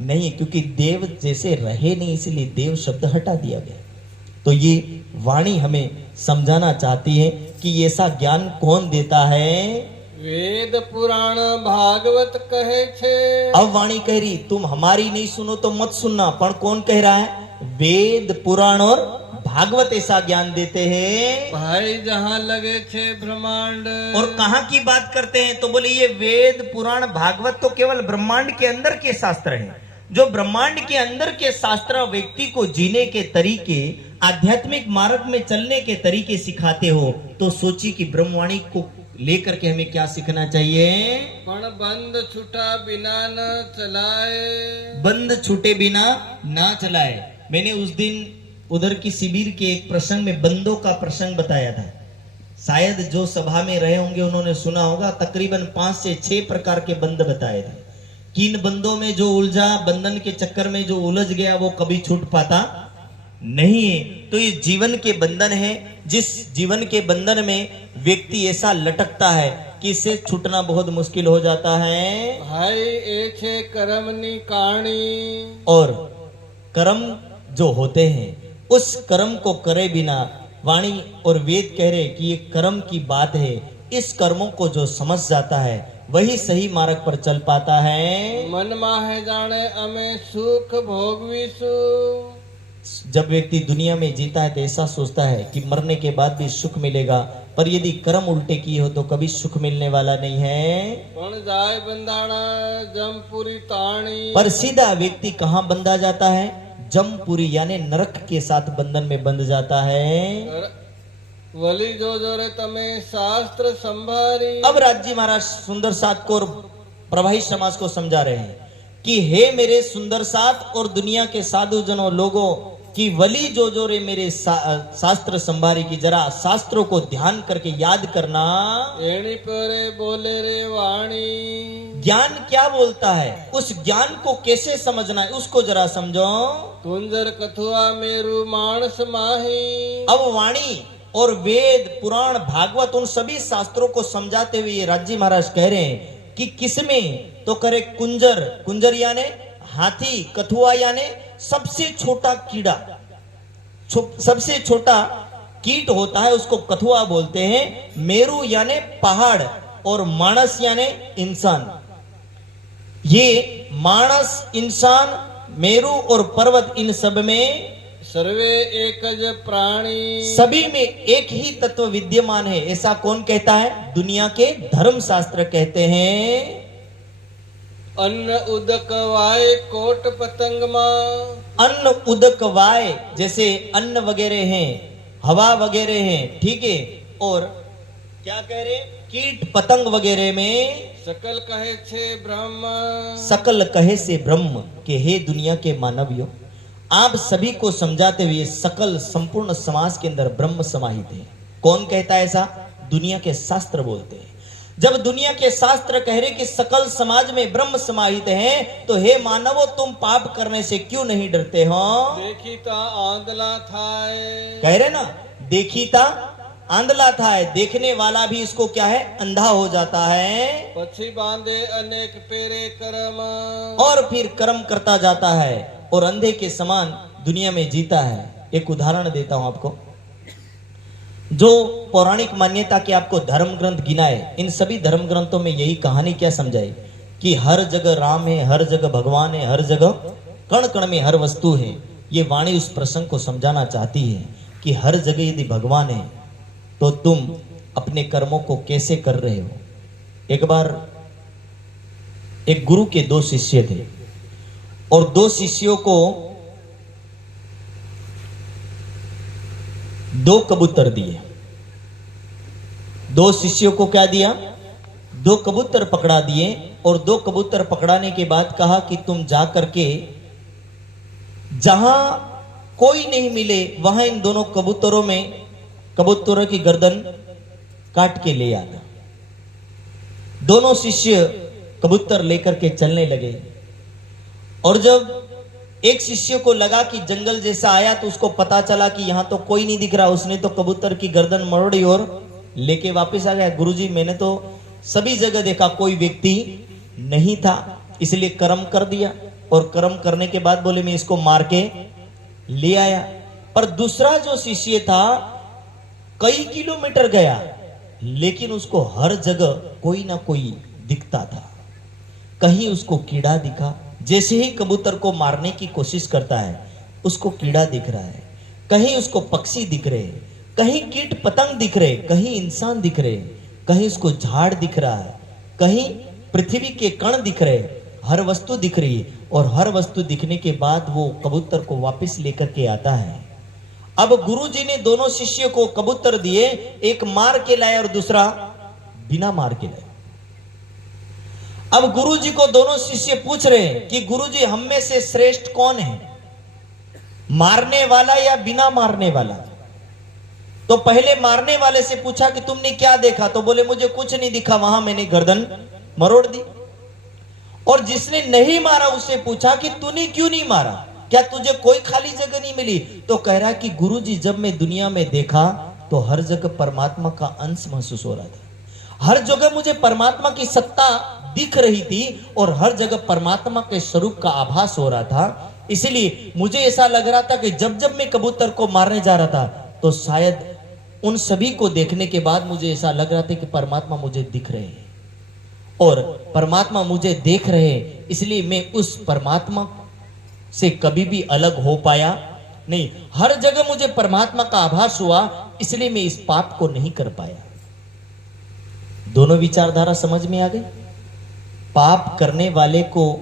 नहीं, क्योंकि देव जैसे रहे नहीं इसलिए देव शब्द हटा दिया गया। तो ये वाणी हमें समझाना चाहती है कि ऐसा ज्ञान कौन देता है। वेद पुराण भागवत कहे छे। अब वाणी कह रही तुम हमारी नहीं सुनो तो मत सुनना, पर कौन कह रहा है? वेद पुराण और भागवत ऐसा ज्ञान देते हैं। भाई जहाँ लगे छे ब्रह्मांड। और कहाँ की बात करते हैं? तो बोले ये वेद पुराण भागवत तो केवल ब्रह्मांड के अंदर के शास्त्र हैं। जो ब्रह्मांड के अंदर के शास्त्र व्यक्ति को जीने के तरीके, आध्यात्मिक मार्ग में चलने के तरीके सिखाते हो, तो सोची कि ब्रह्मवाणी को लेकर के हमें क्या सीखना चाहिए। पण बंद छूटा बिना न चलाए। बंद छूटे बिना ना चलाए। मैंने उस दिन उधर की शिविर के एक प्रसंग में बंदों का प्रसंग बताया था। शायद जो सभा में रहे होंगे उन्होंने सुना होगा। तकरीबन 5 से 6 प्रकार के बंद बताए थे। किन बंदों में जो उलझा, बंधन के चक्कर में जो उलझ गया, वो कभी छूट पाता नहीं है। तो ये जीवन के बंधन है। जिस जीवन के बंधन में व्यक्ति ऐसा लटकता है कि इससे छूटना बहुत मुश्किल हो जाता है। भाई ए छे कर्मनी कहानी। और कर्म जो होते हैं उस कर्म को करे बिना, वाणी और वेद कह रहे कि ये कर्म की बात है। इस कर्मों को जो समझ जाता है वही सही मार्ग पर चल पाता है। मन माहे जाने अमे सुख भोगवीसु। जब व्यक्ति दुनिया में जीता है तो ऐसा सोचता है कि मरने के बाद भी सुख मिलेगा, पर यदि कर्म उल्टे किए हो तो कभी सुख मिलने वाला नहीं है। पण जाय बंधाना जमपुरी ताणी। पर सीधा व्यक्ति कहाँ बंधा जाता है? जमपुरी यानी नरक के साथ बंधन में बंध जाता है। वली जो जोरे तमे शास्त्र संभारी। अब राज्य महाराज सुंदर साथ को और प्रवाही समाज को समझा रहे हैं कि हे मेरे सुंदर साथ और दुनिया के साधु जनों लोगों की वली जो जो रे मेरे शास्त्र संभारी की, जरा शास्त्रों को ध्यान करके याद करना। एणी परे बोले रे वाणी। ज्ञान क्या बोलता है, उस ज्ञान को कैसे समझना है उसको जरा समझो। कुंजर कथुआ मेरु मानस माही। अब वाणी और वेद पुराण भागवत उन सभी शास्त्रों को समझाते हुए राज्य महाराज कह रहे हैं कि किसमें तो करे कुंजर। कुंजर यानी हाथी, कथुआ यानी सबसे छोटा कीड़ा, सबसे छोटा कीट होता है उसको कथुआ बोलते हैं। मेरु यानी पहाड़ और मानस यानी इंसान। ये मानस, इंसान, मेरु और पर्वत, इन सब में सर्वे एकज प्राणी। सभी में एक ही तत्व विद्यमान है। ऐसा कौन कहता है? दुनिया के धर्म शास्त्र कहते हैं। अन्न उदक वाय कोट पतंगमा। अन्न उदक वाय जैसे अन्न वगैरह हैं, हवा वगैरह हैं, ठीक है। और क्या कह रहे? कीट पतंग वगैरह में सकल कहे छे ब्रह्म। सकल कहे से ब्रह्म के हे दुनिया के मानवियों, आप सभी को समझाते हुए सकल संपूर्ण समाज के अंदर ब्रह्म समाहित है। कौन कहता है ऐसा? दुनिया के शास्त्र बोलते हैं। जब दुनिया के शास्त्र कह रहे कि सकल समाज में ब्रह्म समाहित है, तो हे मानवो तुम पाप करने से क्यों नहीं डरते हो? देखी ता आंधला थाय। कह रहे ना, देखी ता आंधला था है। देखने वाला भी इसको क्या है? अंधा हो जाता है। पछी बांधे अनेक पेरे कर्म। और फिर कर्म करता जाता है और अंधे के समान दुनिया में जीता है। एक उदाहरण देता हूं आपको। जो पौराणिक मान्यता के आपको धर्म ग्रंथ गिनाए, इन सभी धर्म ग्रंथों में यही कहानी क्या समझाई कि हर जगह राम है, हर जगह भगवान है, हर जगह कण कण में हर वस्तु है। ये वाणी उस प्रसंग को समझाना चाहती है कि हर जगह यदि भगवान है तो तुम अपने कर्मों को कैसे कर रहे हो। एक बार एक गुरु के 2 शिष्य थे और 2 शिष्यों को 2 कबूतर दिए। 2 शिष्यों को क्या दिया? 2 कबूतर पकड़ा दिए और 2 कबूतर पकड़ाने के बाद कहा कि तुम जा करके जहां कोई नहीं मिले वहां इन दोनों कबूतरों की गर्दन काट के ले आना। दोनों शिष्य कबूतर लेकर के चलने लगे और जब एक शिष्य को लगा कि जंगल जैसा आया तो उसको पता चला कि यहां तो कोई नहीं दिख रहा, उसने तो कबूतर की गर्दन मरोड़ी और लेके वापस आ गया। गुरुजी मैंने तो सभी जगह देखा कोई व्यक्ति नहीं था, इसलिए कर्म कर दिया, और कर्म करने के बाद बोले मैं इसको मार के ले आया। पर दूसरा जो शिष्य था कई किलोमीटर गया, लेकिन उसको हर जगह कोई ना कोई दिखता था। कहीं उसको कीड़ा दिखा, जैसे ही कबूतर को मारने की कोशिश करता है उसको कीड़ा दिख रहा है, कहीं उसको पक्षी दिख रहे, कहीं कीट पतंग दिख रहे, कहीं इंसान दिख रहे, कहीं उसको झाड़ दिख रहा है, कहीं पृथ्वी के कण दिख रहे, हर वस्तु दिख रही है। और हर वस्तु दिखने के बाद वो कबूतर को वापस लेकर के आता है। अब गुरुजी ने दोनों शिष्य को कबूतर दिए, एक मार के लाए और दूसरा बिना मार के लाए। अब गुरुजी को दोनों शिष्य पूछ रहे हैं कि गुरुजी हम में से श्रेष्ठ कौन है, मारने वाला या बिना मारने वाला? तो पहले मारने वाले से पूछा कि तुमने क्या देखा, तो बोले मुझे कुछ नहीं दिखा, वहां मैंने गर्दन मरोड़ दी। और जिसने नहीं मारा उससे पूछा कि तूने क्यों नहीं मारा, क्या तुझे कोई खाली जगह नहीं मिली? तो कह रहा कि गुरुजी जब मैं दुनिया में देखा तो हर जगह परमात्मा का अंश महसूस हो रहा था, हर जगह मुझे परमात्मा की सत्ता दिख रही थी और हर जगह परमात्मा के स्वरूप का आभास हो रहा था। इसलिए मुझे ऐसा लग रहा था कि जब जब मैं कबूतर को मारने जा रहा था तो शायद उन सभी को देखने के बाद मुझे ऐसा लग रहा था कि परमात्मा मुझे दिख रहे हैं और परमात्मा मुझे देख रहे हैं, इसलिए मैं उस परमात्मा से कभी भी अलग हो पाया नहीं। हर जगह मुझे परमात्मा का आभास हुआ, इसलिए मैं इस पाप को नहीं कर पाया। दोनों विचारधारा समझ में आ गई। पाप करने वाले को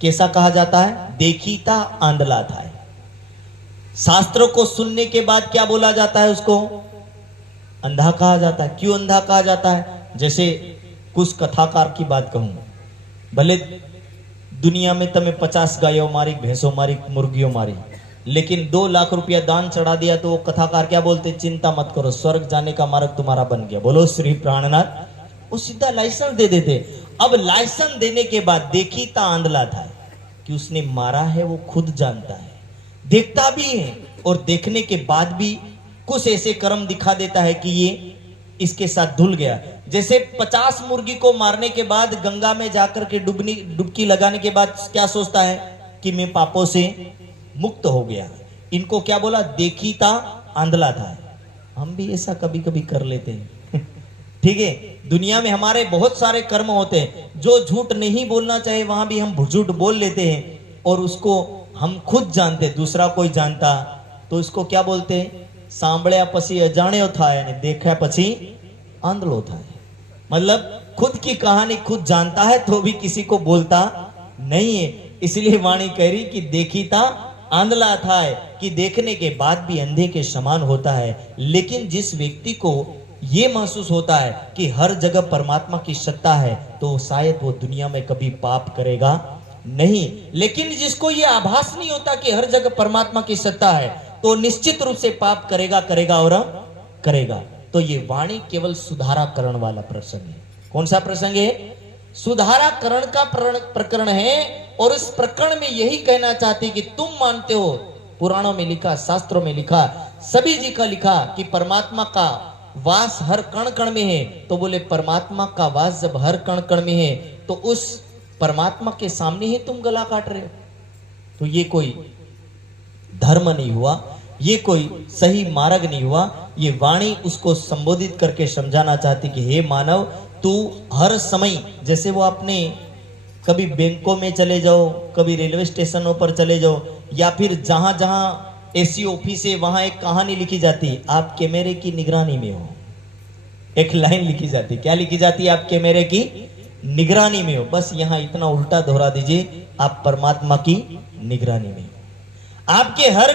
कैसा कहा जाता है? देखीता आंधला था। शास्त्रों को सुनने के बाद क्या बोला जाता है? उसको अंधा कहा जाता है। क्यों अंधा कहा जाता है? जैसे कुछ कथाकार की बात कहूं, भले दुनिया में तमें 50 गायों मारी, भैंसों मारी, मुर्गियों मारी, लेकिन 2 लाख रुपया दान चढ़ा दिया तो वो कथाकार क्या बोलते? चिंता मत करो, स्वर्ग जाने का मार्ग तुम्हारा बन गया। बोलो श्री प्राणनाथ। वो सीधा लाइसेंस दे देते। अब लाइसेंस देने के बाद देखीता आंधला था कि उसने मारा है वो खुद जानता है, देखता भी है, और देखने के बाद भी कुछ ऐसे कर्म दिखा देता है कि ये इसके साथ धुल गया। जैसे 50 मुर्गी को मारने के बाद गंगा में जाकर के डुबकी लगाने के बाद क्या सोचता है कि मैं पापों से मुक्त हो गया। इनको क्या बोला? देखीता आंधला था। हम भी ऐसा कभी कभी कर लेते हैं ठीक है, दुनिया में हमारे बहुत सारे कर्म होते हैं, जो झूठ नहीं बोलना चाहिए वहां भी हम झूठ बोल लेते हैं, और उसको हम खुद जानते, दूसरा कोई जानता तो इसको क्या बोलते हैं? सांभळ्या पछी अजाण्यो थाय ने देखा पछी आंधळो थाय। मतलब खुद की कहानी खुद जानता है तो भी किसी को बोलता नहीं है। इसलिए वाणी कह रही कि देखीता आंधला था, कि देखने के बाद भी अंधे के समान होता है। लेकिन जिस व्यक्ति को ये महसूस होता है कि हर जगह परमात्मा की सत्ता है तो शायद वो दुनिया में कभी पाप करेगा नहीं। लेकिन जिसको ये आभास नहीं होता कि हर जगह परमात्मा की सत्ता है तो निश्चित रूप से पाप करेगा और करेगा। तो ये वाणी केवल सुधाराकरण वाला प्रसंग है। कौन सा प्रसंग है? सुधाराकरण का प्रकरण है। और इस प्रकरण में यही कहना चाहते कि तुम मानते हो, पुराणों में लिखा, शास्त्रों में लिखा, सभी जी का लिखा कि परमात्मा का वास हर कण कण में है। तो बोले परमात्मा का वास जब हर कण कण में है तो उस परमात्मा के सामने ही तुम गला काट रहे हो, तो ये कोई धर्म नहीं हुआ, ये कोई सही मार्ग नहीं हुआ। ये वाणी उसको संबोधित करके समझाना चाहती कि हे मानव, तू हर समय, जैसे वो अपने कभी बैंकों में चले जाओ, कभी रेलवे स्टेशनों पर चले जाओ, या फिर जहां जहां ऐसी ऑफिस है वहां एक कहानी लिखी जाती, आप कैमरे की निगरानी में हो। एक लाइन लिखी जाती, क्या लिखी जाती? आप कैमरे की निगरानी में हो। बस यहां इतना उल्टा दोहरा दीजिए, आप परमात्मा की निगरानी में हो। आपके हर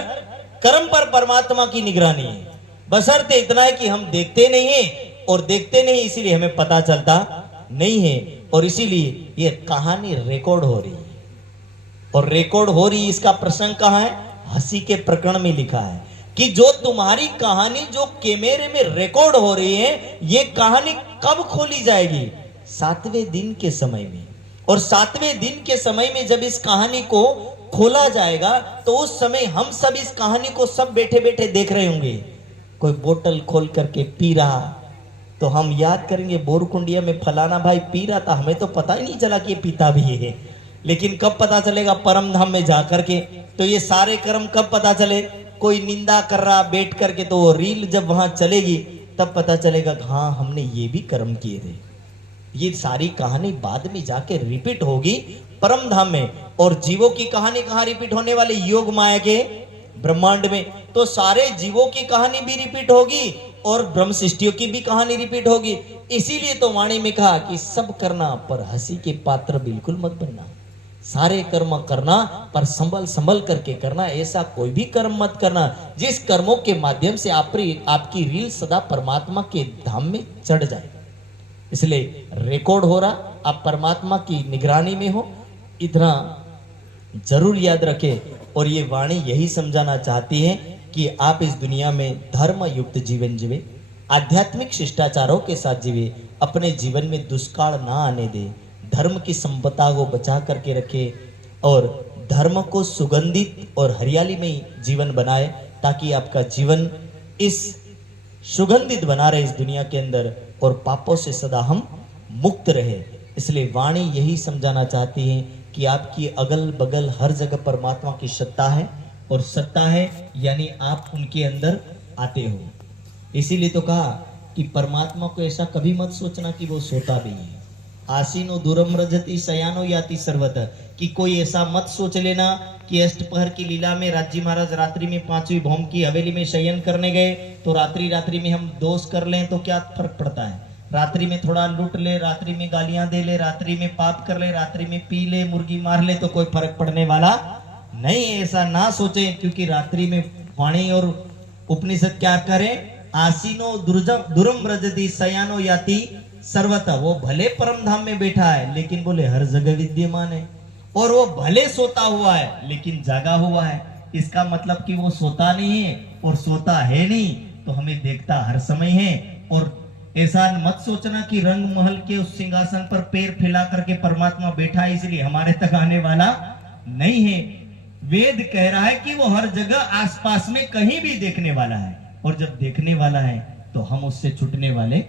कर्म पर परमात्मा की निगरानी है, बशर्ते इतना है कि हम देखते नहीं है, और देखते नहीं इसीलिए हमें पता चलता नहीं है। और इसीलिए ये कहानी रिकॉर्ड हो रही है, और रिकॉर्ड हो रही, इसका प्रसंग कहां है? हंसी के प्रकरण में लिखा है कि जो तुम्हारी कहानी जो कैमरे में रिकॉर्ड हो रही है, ये कहानी कब खोली जाएगी? 7वें दिन के समय में। और 7वें दिन के समय में जब इस कहानी को खोला जाएगा तो उस समय हम सब इस कहानी को सब बैठे बैठे देख रहे होंगे। कोई बोतल खोल करके पी रहा तो हम याद करेंगे बोरकुंडिया में फलाना भाई पी रहा था, हमें तो पता ही नहीं चला कि ये पीता भी है। लेकिन कब पता चलेगा? परम धाम में जा करके। तो ये सारे कर्म कब पता चले? कोई निंदा कर रहा बैठ करके तो वो रील जब वहां चलेगी तब पता चलेगा हाँ हमने ये भी कर्म किए थे। ये सारी कहानी बाद में जाके रिपीट होगी परम धाम में। और जीवों की कहानी कहाँ रिपीट होने वाली? योग माया के ब्रह्मांड में। तो सारे जीवों की कहानी भी रिपीट होगी और ब्रह्म सृष्टियों की भी कहानी रिपीट होगी। इसीलिए तो वाणी में कहा कि सब करना पर हंसी के पात्र बिल्कुल मत बनना। सारे कर्म करना पर संभल संभल करके करना। ऐसा कोई भी कर्म मत करना जिस कर्मों के माध्यम से आपकी रील सदा परमात्मा के धाम में चढ़ जाए। इसलिए रिकॉर्ड हो रहा, आप परमात्मा की निगरानी में हो, इतना जरूर याद रखें। और ये वाणी यही समझाना चाहती है कि आप इस दुनिया में धर्म युक्त जीवन जीवे, आध्यात्मिक शिष्टाचारों के साथ जीवे, अपने जीवन में दुष्काल ना आने दे, धर्म की संपदा को बचा करके रखे और धर्म को सुगंधित और हरियाली में जीवन बनाए, ताकि आपका जीवन इस सुगंधित बना रहे इस दुनिया के अंदर और पापों से सदा हम मुक्त रहे। इसलिए वाणी यही समझाना चाहती है कि आपकी अगल बगल हर जगह परमात्मा की सत्ता है और सत्ता है यानी आप उनके अंदर आते हो। इसीलिए तो कहा कि परमात्मा को ऐसा कभी मत सोचना कि वो सोता भी है। आसीनो दूरम रजति शयानो याति सर्वतः, कि कोई ऐसा मत सोच लेना कि अष्टपहर की लीला में राजी महाराज रात्रि में पांचवी भौम की हवेली में शयन करने गए तो रात्रि में हम दोष कर लें तो क्या फर्क पड़ता है। रात्रि में थोड़ा लूट ले, रात्रि में गालियां दे ले, रात्रि में पाप कर ले, रात्रि में पी ले, मुर्गी मार ले तो कोई फर्क पड़ने वाला नहीं। ऐसा ना सोचे, क्योंकि रात्रि में वाणी और उपनिषद क्या करे? आसीनो दुरम रजति शयानो याति सर्वतः, वो भले परम धाम में बैठा है लेकिन बोले हर जगह विद्यमान है। और वो भले सोता हुआ है लेकिन जागा हुआ है। इसका मतलब कि वो सोता नहीं है और सोता है नहीं, तो हमें देखता हर समय है। और ऐसा मत सोचना कि रंग महल के उस सिंहासन पर पैर फैला करके परमात्मा बैठा है इसलिए हमारे तक आने वाला नहीं है। वेद कह रहा है कि वो हर जगह आसपास में कहीं भी देखने वाला है, और जब देखने वाला है तो हम उससे छूटने वाले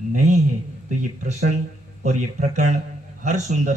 नहीं है। तो ये प्रसंग और ये प्रकरण हर सुंदर